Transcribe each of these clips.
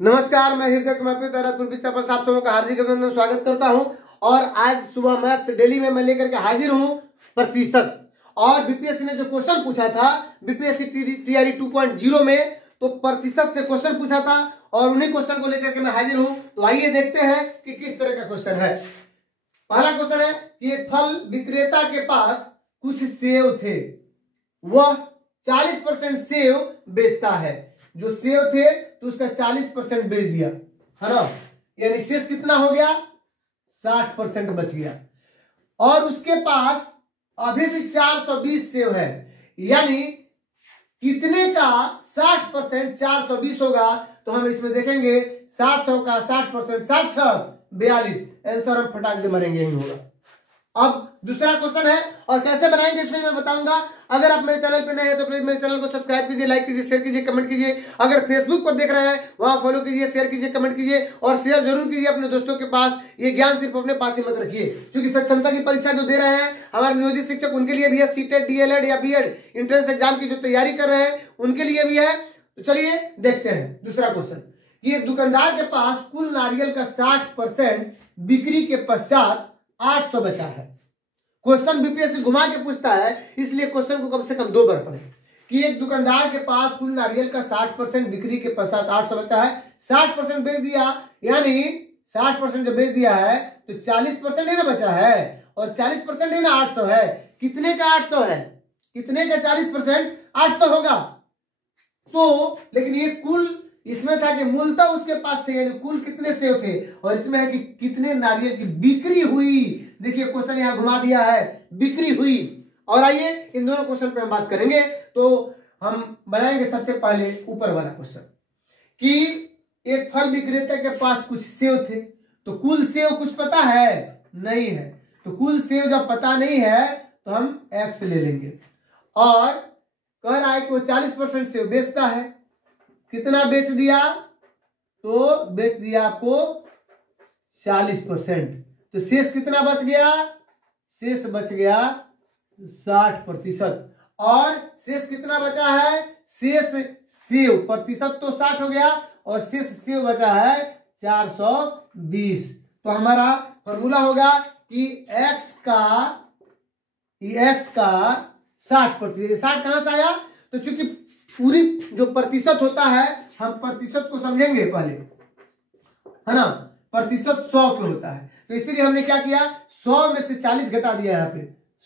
नमस्कार, मैं हृदय कुमार पर आप सबों का हार्दिक अभिनंदन स्वागत करता हूं। और आज सुबह मैथ्स डेली में मैं लेकर के हाजिर हूं प्रतिशत। और बीपीएससी ने जो क्वेश्चन पूछा था बीपीएससी टीआरई 2.0 में, तो प्रतिशत से क्वेश्चन पूछा था और उन्हीं क्वेश्चन को लेकर के मैं हाजिर हूं। तो आइए देखते हैं कि किस तरह का क्वेश्चन है। पहला क्वेश्चन है कि एक फल विक्रेता के पास कुछ सेव थे, वह 40% सेव बेचता है। जो सेव थे तो उसका 40% बेच दिया, है ना, यानी शेष कितना हो गया, 60% बच गया। और उसके पास अभी भी 420 सेव है, यानी कितने का 60% 420 होगा। तो हम इसमें देखेंगे 700 का 60%, 7 6 42, आंसर हम फटाक दे मरेंगे ही होगा। अब दूसरा क्वेश्चन है और कैसे बनाएंगे इसको मैं बताऊंगा। अगर आप मेरे चैनल पे नए हैं तो प्लीज मेरे चैनल को सब्सक्राइब कीजिए, लाइक कीजिए, शेयर कीजिए, कमेंट कीजिए। अगर फेसबुक पर देख रहे हैं वहां फॉलो कीजिए, शेयर कीजिए, कमेंट कीजिए और शेयर जरूर कीजिए अपने दोस्तों के पास। ये ज्ञान सिर्फ अपने पास ही मत रखिए, क्योंकि सक्षमता की परीक्षा जो दे रहे हैं हमारे नियोजित शिक्षक, उनके लिए भी है। सीटेट, डीएलएड या बीएड एंट्रेंस एग्जाम की जो तैयारी कर रहे हैं उनके लिए भी है। तो चलिए देखते हैं दूसरा क्वेश्चन। कि एक दुकानदार के पास कुल नारियल का 60% बिक्री के पश्चात 800 बचा है। क्वेश्चन बीपीएससी घुमा के पूछता है, इसलिए क्वेश्चन को कम से कम 2 बार पढ़ें। कि एक दुकानदार के पास कुल नारियल का 60% बिक्री के पश्चात 800 बचा है। 60% बेच दिया, यानी 60% जो बेच दिया है तो 40% ही ना बचा है, और 40% ही ना 800 है। कितने का 800 है, कितने का 40% 800 होगा। तो लेकिन ये कुल इसमें था कि मूलतः उसके पास थे, यानी कुल कितने सेव थे, और इसमें है कि कितने नारियल की बिक्री हुई। देखिए क्वेश्चन यहां घुमा दिया है, बिक्री हुई। और आइए इन दोनों क्वेश्चन पे हम बात करेंगे। तो हम बनाएंगे सबसे पहले ऊपर वाला क्वेश्चन कि एक फल विक्रेता के पास कुछ सेव थे, तो कुल सेव कुछ पता है नहीं है। तो कुल सेव जब पता नहीं है तो हम एक्स ले लेंगे। और कह रहा है कि वो 40% सेव बेचता है। कितना बेच दिया, तो बेच दिया आपको 40%। तो शेष कितना बच गया, शेष बच गया 60%। और शेष कितना बचा है, शेष सेव प्रतिशत तो 60 हो गया और शेष सेव बचा है 420। तो हमारा फॉर्मूला होगा कि x का 60%। 60 कहां से आया, तो चूंकि पूरी जो प्रतिशत होता है हम प्रतिशत को समझेंगे पहले, है ना। प्रतिशत 100 पे होता है, तो इसलिए हमने क्या किया, 100 में से 40 घटा दिया। यहाँ पे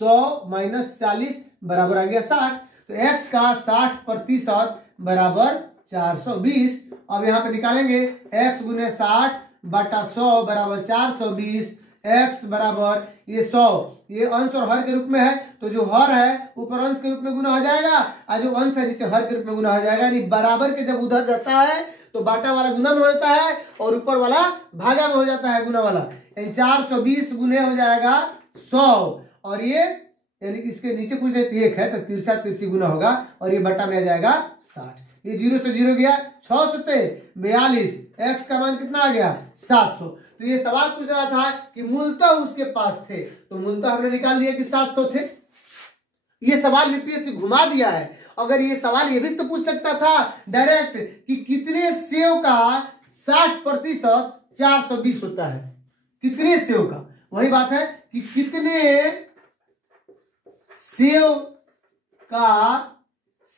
100 - 40 बराबर आ गया 60। तो x का 60% बराबर 420। अब यहाँ पे निकालेंगे x गुने 60 बटा 100 बराबर 420। x बराबर ये 100, ये अंश और हर के रूप में है, तो जो हर है ऊपर अंश के रूप में गुना हो जाएगा और जो अंश है नीचे हर के रूप में गुना हो जाएगा। यानी बराबर के जब उधर जाता है तो बाटा वाला गुना में होता है और ऊपर वाला भागा में हो जाता है, गुना वाला। यानी 420 गुने हो जाएगा 100, और ये यानी कि इसके नीचे कुछ नहीं 1 है तो तिरछा तिरछी गुना होगा और ये बटा में आ जाएगा 60। ये 0 से 0 गया, 6 से 42, x का मान कितना आ गया 700। तो ये सवाल पूछ रहा था कि मूलतः उसके पास थे, तो मूलतः हमने निकाल लिया कि 700 थे। ये सवाल बीपीएससी घुमा दिया है। अगर ये सवाल ये भी तो पूछ सकता था डायरेक्ट कि कितने सेव का 60% 420 होता है। कितने सेव का, वही बात है कि कितने सेव का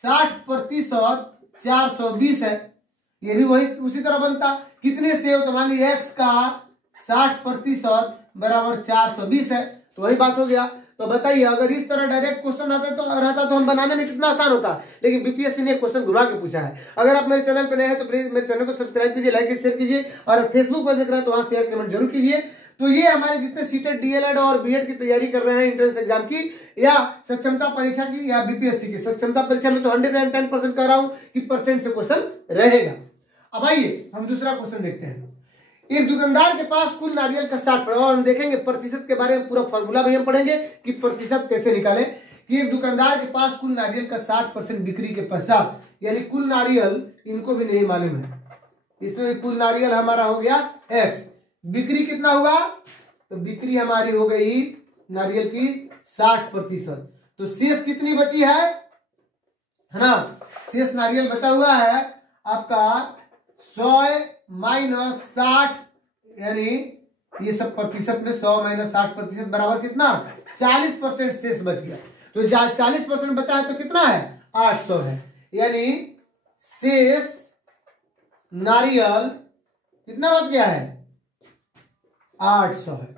60% 420 है। ये भी वही उसी तरह बनता, कितने सेव, तो मान लीजिए x का 60% बराबर 420 है, तो वही बात हो गया। तो बताइए अगर इस तरह डायरेक्ट क्वेश्चन रहता तो हम बनाने में कितना आसान होता, लेकिन बीपीएससी ने क्वेश्चन घुमा के पूछा है। अगर आप मेरे चैनल पर नए हैं तो प्लीज मेरे चैनल को सब्सक्राइब कीजिए, लाइक कीजिए, शेयर कीजिए, और फेसबुक पर देख रहे हैं तो वहां शेयर कमेंट जरूर कीजिए। तो ये हमारे जितने सीटेट, डीएलएड और बीएड की तैयारी कर रहे हैं एंट्रेंस एग्जाम की या सक्षमता परीक्षा की या बीपीएससी की, सक्षमता परीक्षा में तो 110% कह रहा हूं कि परसेंट से क्वेश्चन रहेगा। अब आइए हम दूसरा क्वेश्चन देखते हैं। एक दुकानदार के पास कुल नारियल का 60%, और हम देखेंगे प्रतिशत के बारे में पूरा फॉर्मूला भी हम पढ़ेंगे कि प्रतिशत कैसे निकालें। कि एक दुकानदार के पास कुल नारियल का 60% बिक्री के पश्चात, यानी कुल नारियल इनको भी नहीं मालूम है, इसमें भी कुल नारियल हमारा हो गया x। बिक्री कितना हुआ, तो बिक्री हमारी हो गई नारियल की 60%। तो शेष कितनी बची है ना, शेष नारियल बचा हुआ है आपका 100 - 60 यानी ये सब प्रतिशत में 100 - 60% बराबर कितना 40% शेष बच गया। तो 40% बचा है तो कितना है 800 है। यानी शेष नारियल कितना बच गया है 800 है।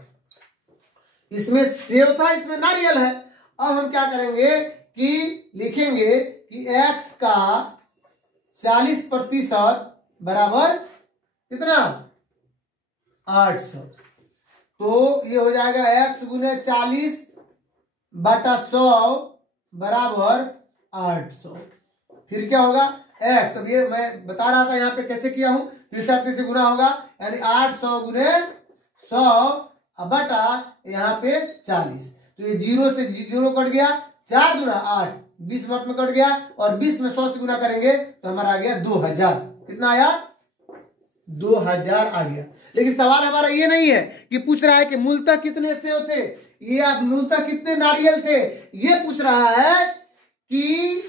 इसमें सेव था, इसमें नारियल है। अब हम क्या करेंगे कि लिखेंगे कि x का 40% बराबर कितना 800। तो ये हो जाएगा x गुने 40/100 बराबर 800। फिर क्या होगा x, अब ये मैं बता रहा था यहाँ पे कैसे किया हूं, तीसरा से गुना होगा यानी 800 गुने 100 बटा यहाँ पे 40। तो ये 0 से 0 कट गया, 4 दूना 8, 20 मिनट में कट गया और 20 में 100 से गुना करेंगे तो हमारा आ गया 2000। कितना आया 2000 आ गया। लेकिन सवाल हमारा ये नहीं है कि पूछ रहा है कि मूलतः कितने सेव थे, ये आप मूलतः कितने नारियल थे, ये पूछ रहा है कि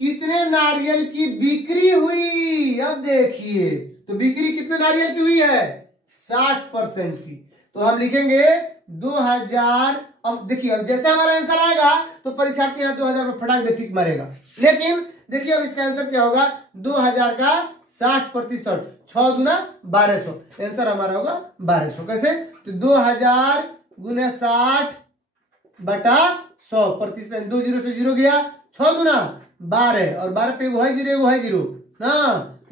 कितने नारियल की बिक्री हुई। अब देखिए तो बिक्री कितने नारियल की हुई है 60% की। तो हम लिखेंगे 2000। अब देखिए अब जैसे हमारा आंसर आएगा तो परीक्षार्थी यहाँ 2000 में फटाक दे टिक मारेगा। लेकिन देखिए अब इसका आंसर क्या होगा 2000 का 60%, 6 दूना 1200, आंसर हमारा होगा 1200। कैसे तो 2000 गुने 60 बटा 100%, 2 0 से 0 गया, 6 दूना 12 और 12 पे एगो है 0 ना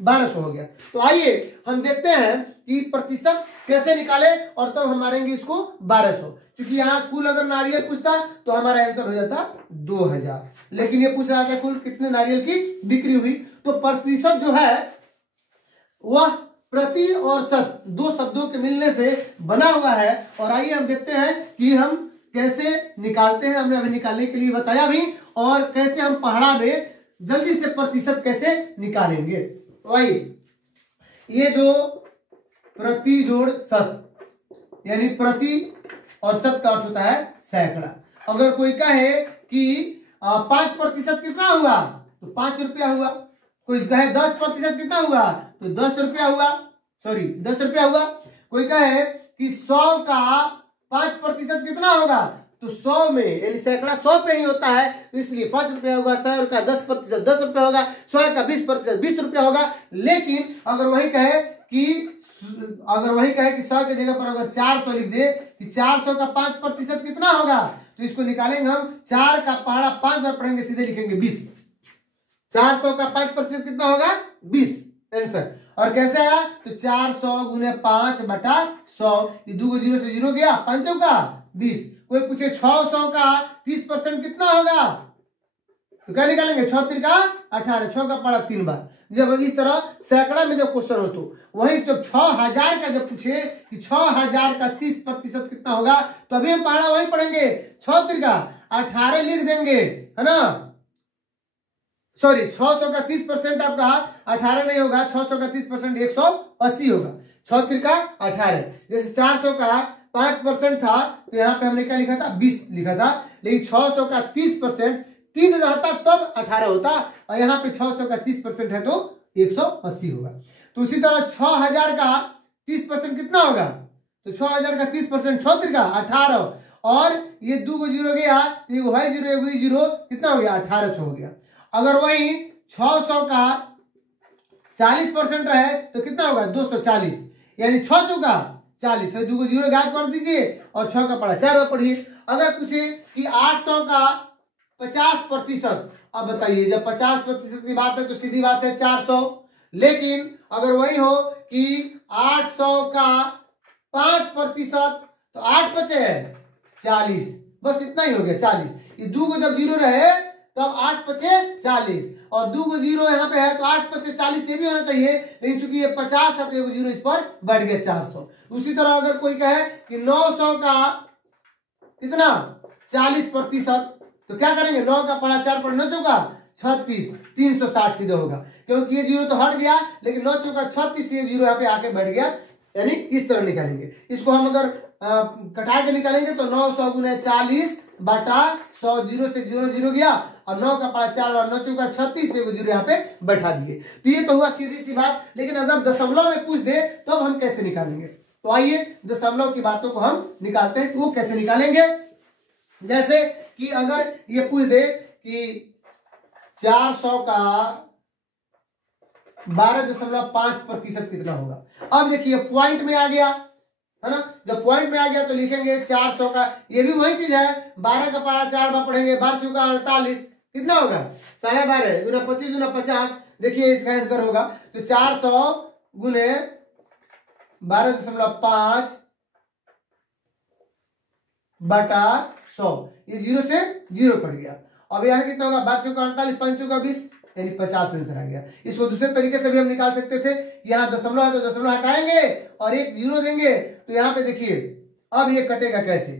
1200 हो गया। तो आइए हम देखते हैं कि प्रतिशत कैसे निकाले और तब हम मारेंगे इसको 1200। क्योंकि यहाँ कुल अगर नारियल पूछता तो हमारा आंसर हो जाता 2000, लेकिन ये पूछ रहा था कुल कितने नारियल की बिक्री हुई। तो प्रतिशत जो है वह प्रति और शत दो शब्दों के मिलने से बना हुआ है। और आइए हम देखते हैं कि हम कैसे निकालते हैं। हमने अभी निकालने के लिए बताया भी और कैसे हम पहाड़ा में जल्दी से प्रतिशत कैसे निकालेंगे। तो आइए ये जो प्रति जोड़ शत यानी प्रति और शत का अर्थ होता है सैकड़ा। अगर कोई कहे कि 5% कितना हुआ तो 5 रुपया हुआ। कोई कहे 10% कितना हुआ तो 10 रुपया हुआ, सॉरी 10 रुपया हुआ। कोई कहे कि 100 का 5% कितना होगा तो 100 में यानी सैकड़ा 100 पे ही होता है तो इसलिए 5 रुपया होगा। 100 का 10% 10 रुपया होगा, 100 का 20% 20 रुपया होगा। लेकिन अगर वही कहे कि 100 की जगह पर अगर 400 लिख दे कि 400 का 5% कितना होगा तो इसको निकालेंगे हम 4 का पहाड़ा 5 बार पढ़ेंगे, सीधे लिखेंगे 20। 400 का 5% कितना होगा 20 आंसर। और कैसे आया तो 400 गुने 5 बटा 100, ये 2 0 से 0 गया, 5 का 20। कोई पूछे 600 का 30% कितना होगा तो क्या निकालेंगे 6 3 का 18, 6 का पहाड़ा 3 बार। जब इस तरह सैकड़ा में जब क्वेश्चन हो तो वही जब 6000 का जब पूछे कि 6000 का 30% कितना होगा तो अभी हम पहाड़ा वही पढ़ेंगे 6 3 का 18 लिख देंगे, है ना। सॉरी 600 का 30% आपका 18 नहीं होगा, 600 का 30% 180 होगा। 6 3 का 18, जैसे 400 का 5% था तो यहाँ पे हमने क्या लिखा था 20 लिखा था। लेकिन 600 का 30% 3 रहता तब 18 होता और यहाँ पे 600 का 30% है तो 180 होगा। तो उसी तरह 6000 का 30% कितना होगा तो 6000 का 30% 6 3 का 18 और ये 2 को 0 गया, एगो है 0 एगो 0, कितना हो गया 1800 हो गया। अगर वही 600 का 40% रहे तो कितना होगा 240, यानी 6 2 का 40 है, 2 को 0 गायब कर दीजिए और 6 का पढ़ा 4 बार पढ़िए। अगर पूछे कि 800 का 50%, अब बताइए जब 50% की बात है तो सीधी बात है 400। लेकिन अगर वही हो कि 800 का 5% तो 8 बचे है 40, बस इतना ही हो गया 40। ये 2 को जब 0 रहे तब 8 बचे 40 और 2 को 0 यहाँ पे है तो 8 बचे 40 ये भी होना चाहिए। लेकिन चूंकि ये 50 था तो 0 इस पर बढ़ गया 400। उसी तरह अगर कोई कहे कि 900 का कितना 40% तो क्या करेंगे 9 का पढ़ा 4 पर 9 चौका 36, 360 सीधे होगा क्योंकि ये 0 तो हट गया लेकिन 9 चौका 36 ये 0 यहाँ पे आके बैठ गया, यानी इस तरह निकालेंगे। इसको हम अगर कटा के निकालेंगे तो 900 गुने 40 बाटा 100, 0 से 0 0 गया और 9 का पड़ा 4 बार 9 चौका 36 से 0 यहाँ पे बैठा दिए। तो ये तो हुआ सीधी सी बात। लेकिन अगर दशमलव में पूछ दे तो अब हम कैसे निकालेंगे? तो आइए दशमलव की बातों को हम निकालते हैं। वो कैसे निकालेंगे? जैसे कि अगर ये पूछ दे कि 400 का 12.5% कितना होगा। अब देखिए पॉइंट में आ गया है ना, जब पॉइंट में आ गया तो लिखेंगे 400 का, ये भी वही चीज है, 12 का पारा 4 बार पढ़ेंगे, 12 चौका 48 कितना होगा 12.5 गुना 25 गुना 50। देखिए इसका आंसर होगा तो 400 गुने 12.5 बटा 100, ये 0 से 0 कट गया। अब यहाँ कितना होगा 12 चौका 48, 5 चौका 20, यानी 50 आंसर आ गया। इसको दूसरे तरीके से भी हम निकाल सकते थे। यहाँ दशमलव है तो दशमलव हटाएंगे और एक 0 देंगे तो यहाँ पे देखिए अब ये कटेगा कैसे,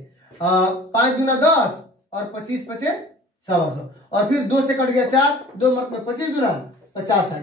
5 गुना 10 और 25 पचे 125, और फिर 2 से कट गया 4, 2 मत में 25 गुना 50 है।